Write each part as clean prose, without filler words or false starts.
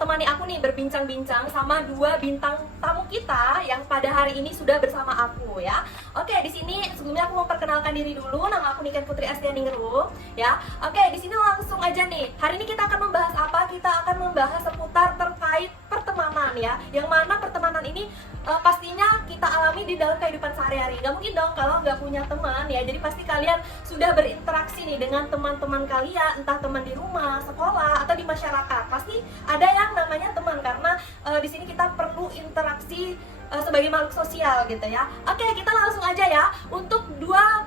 temani aku nih berbincang-bincang sama dua bintang tamu kita yang pada hari ini sudah bersama aku ya. Oke, di sini sebelumnya aku mau perkenalkan diri dulu. Nama aku Niken Putri Astianingrum ya. Oke, di sini langsung aja nih. Hari ini kita akan membahas apa? Kita akan membahas seputar terkait pertemanan ya. Yang mana pertemanan ini pastinya kita alami di dalam kehidupan sehari-hari. Gak mungkin dong kalau nggak punya teman ya. Jadi pasti kalian sudah berinteraksi nih dengan teman-teman kalian, entah teman di rumah, sekolah, atau di masyarakat. Pasti ada yang namanya teman karena di sini kita perlu interaksi sebagai makhluk sosial gitu ya. Oke, kita langsung aja ya. Untuk dua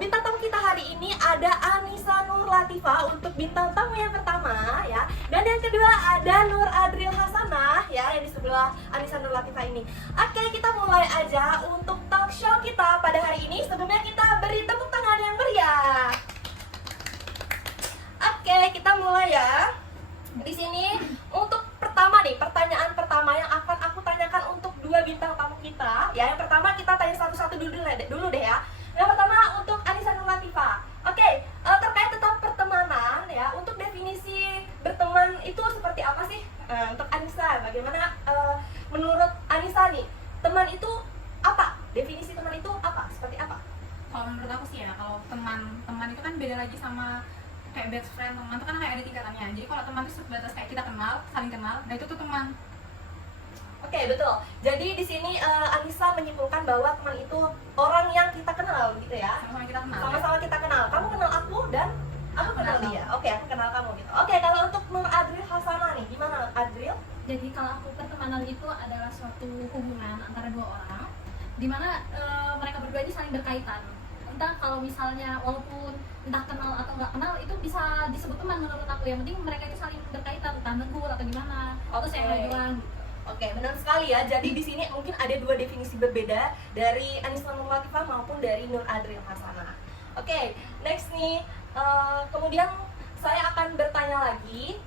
bintang tamu kita hari ini ada Anissa Nur Latifah untuk bintang tamu yang pertama ya. Dan yang kedua ada Nur Adril Hasanah ya, yang di sebelah Anissa Nur Latifah ini. Oke, kita mulai aja untuk talk show kita pada hari ini. Sebelumnya kita beri tepuk tangan yang meriah. Oke, kita mulai ya. Di sini untuk pertama nih, pertanyaan pertama yang akan aku tanyakan untuk dua bintang tamu kita ya. Yang pertama kita tanya satu-satu dulu deh ya. Yang pertama untuk Anissa Nur Latifah. Oke, terkait tentang pertemanan ya, untuk definisi berteman itu seperti apa sih? Untuk Anissa, bagaimana menurut Anissa nih, teman itu apa? Definisi teman itu apa? Seperti apa? Kalau menurut aku sih ya, kalau teman itu kan beda lagi sama kayak best friend. Teman itu kan kayak ada tingkatannya. Jadi kalau teman itu sebatas kayak kita kenal, saling kenal, nah itu tuh teman. Oke, betul. Jadi di sini Anissa menyimpulkan bahwa teman itu orang yang kita kenal gitu ya. Sama-sama kita kenal. Sama-sama kita kenal. Kamu kenal aku dan aku kenal dia. Oke, aku kenal kamu gitu. Oke, kalau untuk Nur Adril Hasanah nih, gimana Adril? Jadi kalau aku pertemanan itu adalah suatu hubungan antara dua orang di mana mereka berdua ini saling berkaitan. Entah kalau misalnya walaupun entah kenal atau nggak kenal itu bisa disebut teman menurut aku. Yang penting mereka itu saling berkaitan, entah negur atau gimana. Terus yang majuan. Oke, benar sekali ya. Jadi di sini mungkin ada dua definisi berbeda dari Anissa Nur Latifah maupun dari Nur Adril Hasanah. Oke, next nih. Kemudian saya akan bertanya lagi.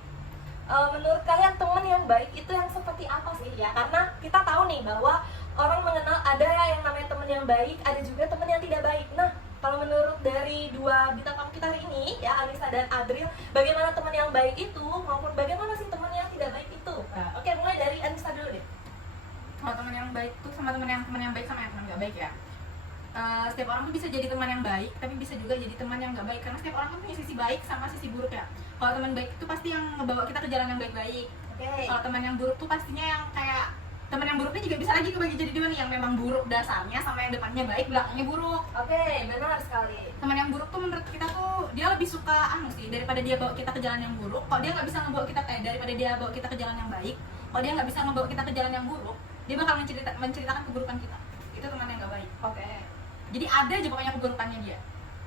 Menurut kalian teman yang baik itu yang seperti apa sih ya? Karena kita tahu nih bahwa orang mengenal ada yang namanya teman yang baik, ada juga teman yang tidak baik. Nah, kalau menurut dari dua bintang tamu kita hari ini ya, Anissa dan Adril, bagaimana teman yang baik itu maupun bagaimana sih teman yang tidak baik itu? Nah, oke, mulai dari Anissa dulu deh. Kalau teman yang baik tuh sama teman yang baik sama yang teman nggak baik ya. Setiap orang tuh bisa jadi teman yang baik, tapi bisa juga jadi teman yang nggak baik karena setiap orang tuh punya sisi baik sama sisi buruk ya. Kalau teman baik itu pasti yang ngebawa kita ke jalan yang baik-baik. Oke. Kalau teman yang buruk tuh pastinya yang kayak teman yang buruknya juga bisa lagi kebagi jadi dua nih, yang memang buruk dasarnya sama yang depannya baik belakangnya buruk. Oke, benar sekali. Teman yang buruk tuh menurut kita tuh dia lebih suka sih, daripada dia bawa kita ke jalan yang buruk. Kalau dia nggak bisa ngebawa kita daripada dia bawa kita ke jalan yang baik, kalau dia nggak bisa ngebawa kita ke jalan yang buruk, dia bakal menceritakan keburukan kita. Itu teman yang nggak baik. Oke. Jadi ada aja pokoknya keburukannya dia.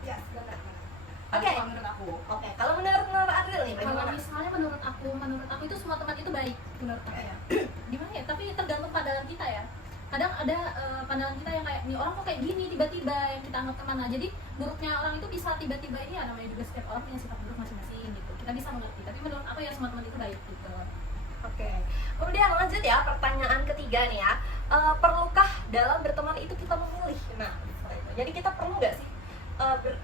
Ya, benar. Oke. Oke. Kalau menurut aku. Oke, kalau menurut Nur Adril nih Kalau bagaimana? misalnya menurut aku itu semua teman itu baik menurut aku ya. Gimana ya? Tapi tergantung pandangan kita ya. Kadang ada pandangan kita yang kayak nih orang kok kayak gini tiba-tiba yang kita anggap teman. Nah, jadi buruknya orang itu bisa tiba-tiba ini ya, namanya juga setiap orang punya sifat buruk masing-masing gitu. Kita bisa mengerti. Tapi menurut aku ya semua teman itu baik gitu. Oke. Kemudian lanjut ya, pertanyaan ketiga nih ya. Perlukah dalam berteman itu kita memilih? Nah, jadi kita perlu nggak sih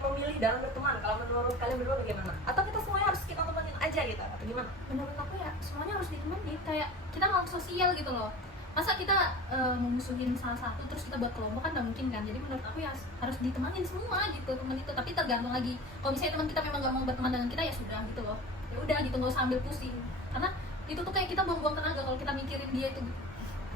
memilih dalam berteman? Kalau menurut kalian berdua bagaimana? Atau kita semuanya harus kita temenin aja gitu? Atau gimana? Menurut aku ya semuanya harus ditemenin, kayak kita makhluk sosial gitu loh. Masa kita memusuhin salah satu terus kita buat kelompok kan nggak mungkin kan. Jadi menurut aku ya harus ditemanin semua gitu teman itu. Tapi tergantung lagi, kalau misalnya teman kita memang nggak mau berteman dengan kita ya sudah gitu loh, ya udah gitu, nggak usah ambil pusing karena itu tuh kayak kita buang-buang tenaga kalau kita mikirin dia itu.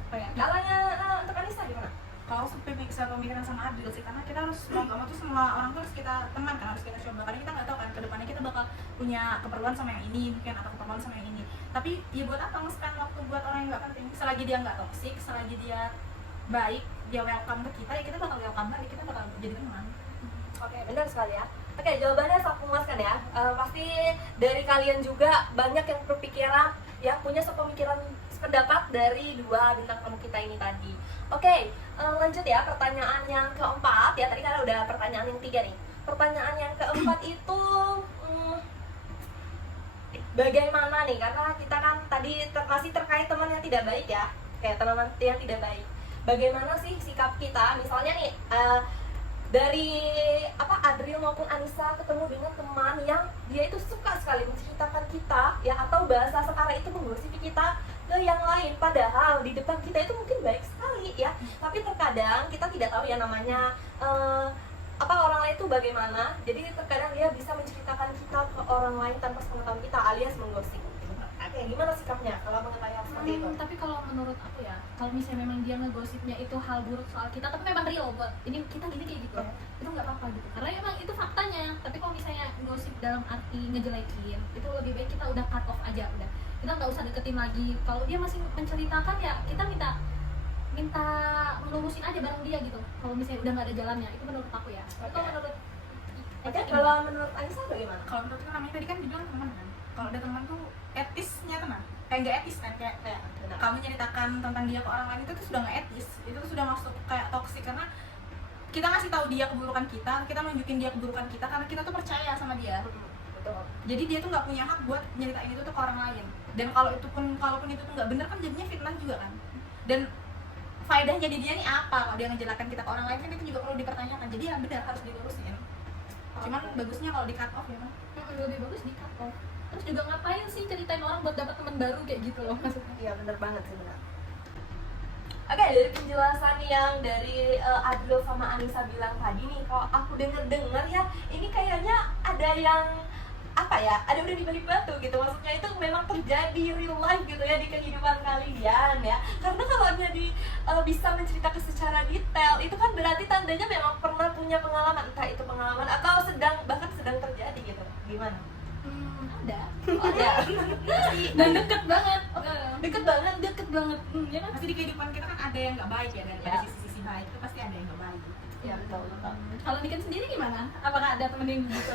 Oh ya. Kalau untuk Anissa gimana? Kalau sepemikiran sama Adil sih, karena kita harus mau nggak mau tuh semua orang tuh harus kita teman kan, harus kita coba, karena kita nggak tahu kan kedepannya kita bakal punya keperluan sama yang ini mungkin, atau keperluan sama yang ini. Tapi ya buat apa nge-spend waktu buat orang yang nggak penting? Selagi dia nggak toksik, selagi dia baik, dia welcome ke kita, ya kita bakal welcome balik, kita bakal jadi teman. Oke, benar sekali ya. Oke, jawabannya sangat memuaskan ya. Pasti dari kalian juga banyak yang berpikiran ya, punya sependapat dari dua bintang tamu kita ini tadi. Oke, lanjut ya, pertanyaan yang keempat ya. Tadi kan udah pertanyaan yang tiga nih. Pertanyaan yang keempat itu bagaimana nih? Karena kita kan tadi masih terkait teman yang tidak baik ya. Kayak teman yang tidak baik. Bagaimana sih sikap kita? Misalnya nih, dari Adril maupun Anissa ketemu dengan teman yang dia itu suka sekali menceritakan kita ya, atau bahasa sekarang itu menggosipi kita yang lain, padahal di depan kita itu mungkin baik sekali ya, tapi terkadang kita tidak tahu ya namanya orang lain itu bagaimana. Jadi terkadang dia bisa menceritakan kita ke orang lain tanpa sepengetahuan kita, alias menggosip. Oke, gimana sikapnya kalau mengetahui hal seperti itu? Tapi kalau menurut aku ya, kalau misalnya memang dia ngegosipnya itu hal buruk soal kita, tapi memang real buat ini kita gini kayak gitu, itu nggak apa-apa gitu, karena emang itu faktanya. Tapi kalau misalnya gosip dalam arti ngejelekin, itu lebih baik kita udah cut off aja, udah kita nggak usah deketin lagi. Kalau dia masih menceritakan ya kita minta melurusin aja bareng dia gitu. Kalau misalnya udah nggak ada jalannya, itu menurut aku ya. Kalau menurut Kalau menurut Aisyah bagaimana? Kalau menurut kan namanya tadi kan dibilang teman kan. Kalau ada teman tuh etisnya teman. Kayak nggak etis kan, kayak kamu ceritakan tentang dia ke orang lain itu tuh sudah nggak etis. Itu tuh sudah masuk kayak toksik, karena kita ngasih tahu dia keburukan kita nunjukin dia keburukan kita karena kita tuh percaya sama dia. Betul. Jadi dia tuh nggak punya hak buat nyeritain itu tuh ke orang lain. Dan kalaupun itu tuh nggak bener kan jadinya fitnah juga kan. Dan faedahnya di dia nih apa kalau dia ngejelekan kita ke orang lain, kan itu juga perlu dipertanyakan. Jadi ya benar harus dilurusin. Cuman bagusnya kalau di cut off ya kan. lebih bagus di cut off. Terus juga ngapain sih ceritain orang buat dapat teman baru kayak gitu loh maksudnya. Iya benar banget sih, benar. Oke, dari penjelasan yang dari Adil sama Anissa bilang tadi nih, kalau aku denger ya, ini kayaknya ada yang ada udah di balik batu gitu. Maksudnya itu memang terjadi real life gitu ya di kehidupan kalian ya. Karena kalau jadi bisa menceritakan secara detail, itu kan berarti tandanya memang pernah punya pengalaman, entah itu pengalaman atau bahkan sedang terjadi gitu. Gimana? Ada. Oh, ada. Dan deket banget. Deket banget. Ya kan? Pasti di kehidupan kita kan ada yang nggak baik ya, dari sisi-sisi baik itu pasti ada yang nggak baik. Ya betul. Kalau Niken sendiri gimana? Apakah ada temen yang gitu?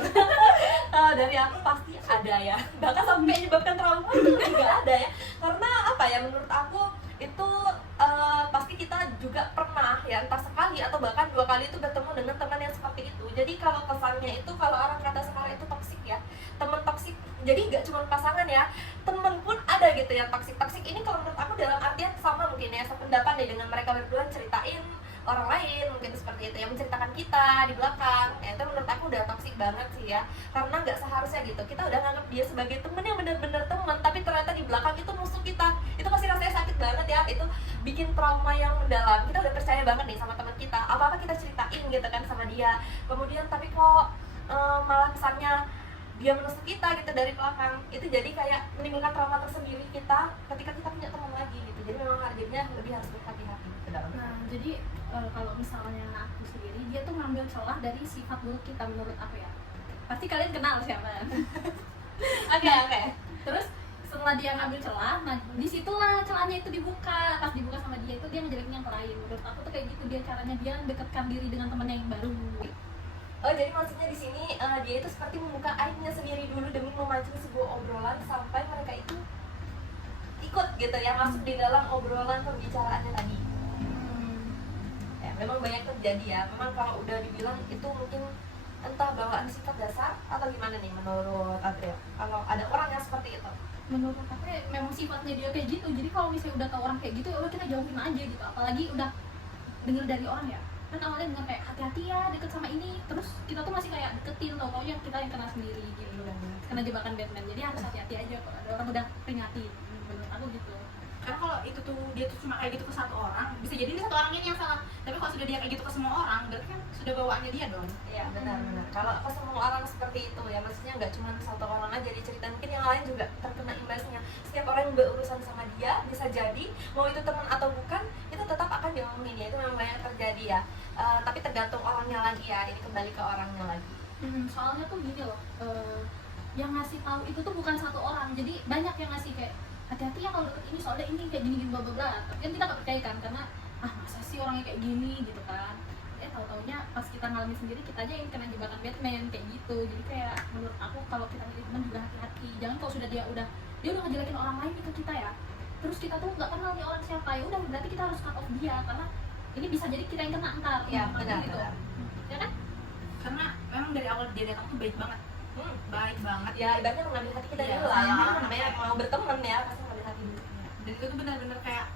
Kalau dari aku pasti ada ya, bahkan sampai menyebabkan trauma itu juga ada ya. Karena menurut aku itu pasti kita juga pernah ya, entah sekali atau bahkan 2 kali itu bertemu dengan teman yang seperti itu. Jadi kalau kesannya itu, kalau orang kata sekarang itu toksik ya, teman toksik. Jadi nggak cuma pasangan ya, teman pun ada gitu ya toksik. Toksik ini kalau menurut aku dalam artian sama mungkin ya, sependapat nih dengan mereka berdua ceritain orang lain mungkin seperti itu ya, menceritakan kita di belakang ya, itu menurut aku udah toksik banget sih ya. Karena nggak seharusnya gitu, kita udah nganggap dia sebagai temen yang benar-benar teman, tapi ternyata di belakang itu musuh kita. Itu pasti rasanya sakit banget ya, itu bikin trauma yang mendalam. Kita udah percaya banget nih sama teman kita, apa-apa kita ceritain gitu kan sama dia, kemudian tapi kok malah kesannya dia menusuk kita gitu dari belakang. Itu jadi kayak menimbulkan trauma tersendiri kita ketika kita punya teman lagi gitu. Jadi memang harganya lebih harus berhati-hati ke dalam. Nah, jadi kalau misalnya aku sendiri, dia tuh ngambil celah dari sifat buruk kita menurut aku ya. Pasti kalian kenal siapa. Oke. Terus setelah dia ngambil celah, nah disitulah celahnya itu dibuka. Pas dibuka sama dia itu dia ngejelekin yang lain. Menurut aku tuh kayak gitu dia caranya, dia dekatkan diri dengan temannya yang baru. Oh, jadi maksudnya di sini dia itu seperti membuka aibnya sendiri dulu demi memancing sebuah obrolan sampai mereka itu ikut gitu ya, masuk di dalam obrolan pembicaraannya tadi. Ya, memang banyak terjadi ya. Memang kalau udah dibilang itu mungkin entah bawaan sifat dasar atau gimana nih menurut Adria. Kalau ada orang yang seperti itu. Menurut aku ya, memang sifatnya dia kayak gitu. Jadi kalau misalnya udah tahu orang kayak gitu, ya udah kita jauhin aja gitu. Apalagi udah denger dari orang ya. Kan awalnya denger kayak hati-hati ya deket sama ini, terus kita tuh masih kayak deketin, tau yang kita yang kena sendiri gitu, kena jebakan Batman. Jadi harus hati-hati aja kalau ada orang udah peringatin, menurut aku gitu. Karena kalau itu tuh dia tuh cuma kayak gitu ke satu orang, bisa jadi ini satu orang ini yang salah. Tapi kalau sudah dia kayak gitu ke semua orang, berarti kan sudah bawaannya dia dong. Iya benar. Kalau ke semua orang seperti itu ya, maksudnya nggak cuma satu orang aja diceritain, mungkin yang lain juga terkena imbasnya. Setiap orang yang berurusan sama dia bisa jadi mau itu teman atau bukan, itu tetap akan diomongin ya. Itu memang banyak terjadi ya. Tapi tergantung orangnya lagi ya. Ini kembali ke orangnya lagi. Soalnya tuh gini loh, yang ngasih tahu itu tuh bukan satu orang, jadi banyak yang ngasih kayak hati-hati ya kalau deket ini soalnya ini kayak gini bla bla bla. Tapi kan kita nggak percaya kan, karena masa sih orangnya kayak gini gitu kan. Tahu-taunya pas kita ngalamin sendiri, kita aja yang kena jebakan Batman kayak gitu. Jadi kayak menurut aku kalau kita milih teman juga hati-hati. Jangan kalau sudah dia udah ngejelekin orang lain ke kita ya, terus kita tuh nggak kenal nih orang siapa, ya udah berarti kita harus cut off dia, karena ini bisa jadi kita yang kena ntar. Iya benar. Gitu. Ya kan? Karena memang dari awal dia datang tuh baik banget. Baik banget. Ya ibaratnya mengambil hati kita dulu lah ya. Namanya mau berteman ya pasti mengambil hati dulu. Dan itu tuh benar-benar kayak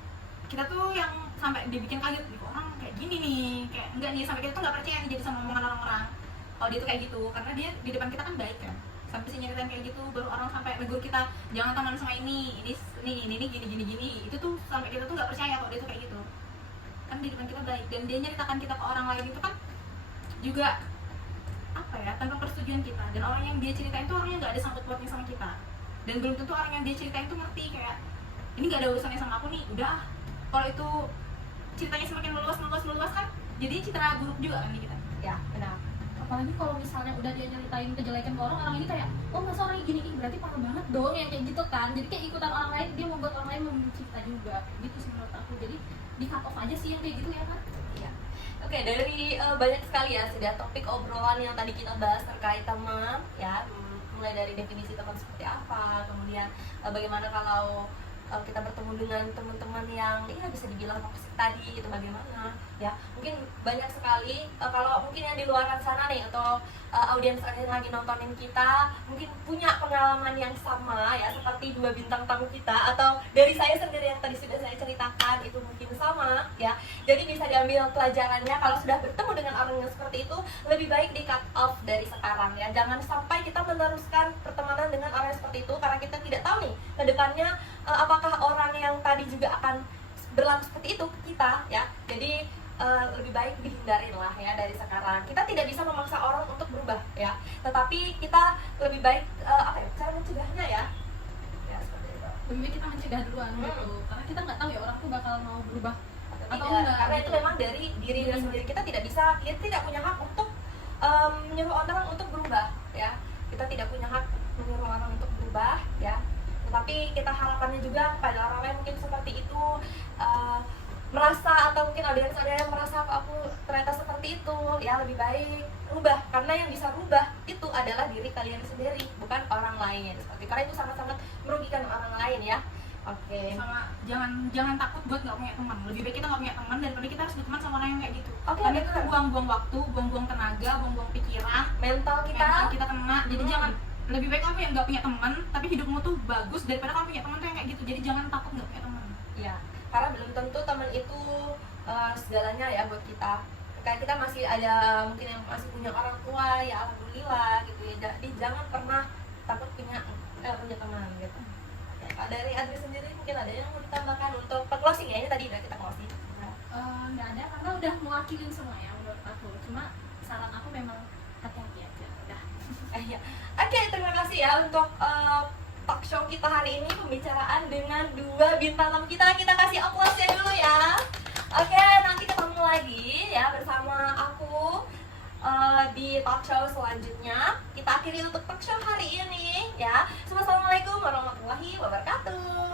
kita tuh yang sampai dibikin kaget, nih orang kayak gini nih, kayak enggak nih, sampai kita tuh nggak percaya nih jadi sama omongan orang-orang kalau dia tuh kayak gitu. Karena dia di depan kita kan baik kan, sampai sih nyeritain kayak gitu, baru orang sampai negur kita jangan teman sama ini ini gini itu tuh sampai kita tuh nggak percaya kok dia tuh kayak gitu kan. Di depan kita baik dan dia nyeritakan kita ke orang lain itu kan juga apa ya, tanpa persetujuan kita, dan orang yang dia ceritain tuh orangnya nggak ada sangkut pautnya sama kita, dan belum tentu orang yang dia ceritain tuh ngerti kayak ini nggak ada urusannya sama aku nih, udah ah. Kalau itu ceritanya semakin meluas kan jadi citra buruk juga kan di kita. Ya, benar. Apalagi kalau misalnya udah dia nyeritain kejelekan ke orang ini kayak, oh masa orang gini, berarti parah banget dong yang kayak gitu kan. Jadi kayak ikutan orang lain, dia membuat orang lain membenci kita juga gitu sih menurut aku. Jadi di cut off aja sih yang kayak gitu ya kan. Iya. Oke, dari banyak sekali ya sudah topik obrolan yang tadi kita bahas terkait teman ya, mulai dari definisi teman seperti apa, kemudian bagaimana kalau kita bertemu dengan teman-teman yang ya bisa dibilang toksik tadi itu bagaimana ya. Mungkin banyak sekali kalau mungkin yang di luar sana nih atau audiens yang lagi nontonin kita mungkin punya pengalaman yang sama ya seperti dua bintang tamu kita, atau dari saya sendiri yang tadi sudah saya ceritakan itu mungkin sama ya. Jadi bisa diambil pelajarannya, kalau sudah bertemu dengan orang yang seperti itu lebih baik di cut off dari sekarang ya. Jangan sampai kita meneruskan pertemanan dengan orang yang seperti itu karena kita tidak tahu nih ke depannya apakah orang yang tadi juga akan berlaku seperti itu ke kita ya. Jadi lebih baik dihindarin lah ya dari sekarang. Kita tidak bisa memaksa orang untuk berubah ya, tetapi kita lebih baik apa ya, cara mencegahnya ya. Ya seperti itu. Lebih baik kita mencegah duluan gitu, karena kita nggak tahu ya orang tuh bakal mau berubah atau Tidak, enggak. karena gitu. itu memang dari diri kita sendiri. Kita tidak punya hak untuk menyuruh orang untuk berubah ya. Kita tidak punya hak menyuruh orang untuk berubah ya. Tetapi kita harapannya juga pada orang lain mungkin seperti itu, merasa atau mungkin ada yang merasa aku ternyata seperti itu ya, lebih baik rubah, karena yang bisa rubah itu adalah diri kalian sendiri, bukan orang lain. Seperti karena itu sangat-sangat merugikan orang lain ya. Oke. Sama jangan takut buat nggak punya teman. Lebih baik kita nggak punya teman daripada kita harus berteman sama orang yang kayak gitu. Oke, Karena itu betul. buang-buang waktu, buang-buang tenaga, buang-buang pikiran, Mental kita mental kita kena. Jadi Hmm. jangan, lebih baik kamu yang nggak punya teman tapi hidupmu tuh bagus daripada kamu punya teman tuh yang kayak gitu. Jadi jangan takut nggak punya teman. ya, karena belum tentu teman itu segalanya ya buat kita. Kayak kita masih ada mungkin yang masih punya orang tua ya, alhamdulillah gitu ya. Jadi jangan pernah takut punya teman gitu. Ya, kalau dari Adri sendiri mungkin ada yang mau ditambahkan untuk closing ya, ini tadi udah kita closing. Nggak ada, karena udah mewakilin semua ya menurut aku. Cuma saran aku memang hati-hati aja udah. Iya. Oke, terima kasih ya untuk talk show kita hari ini, pembicaraan dengan dua bintang tamu kita. Kita kasih aplausnya dulu ya. Oke, nanti ketemu lagi ya bersama aku di talk show selanjutnya. Kita akhiri untuk talk show hari ini ya. Assalamualaikum warahmatullahi wabarakatuh.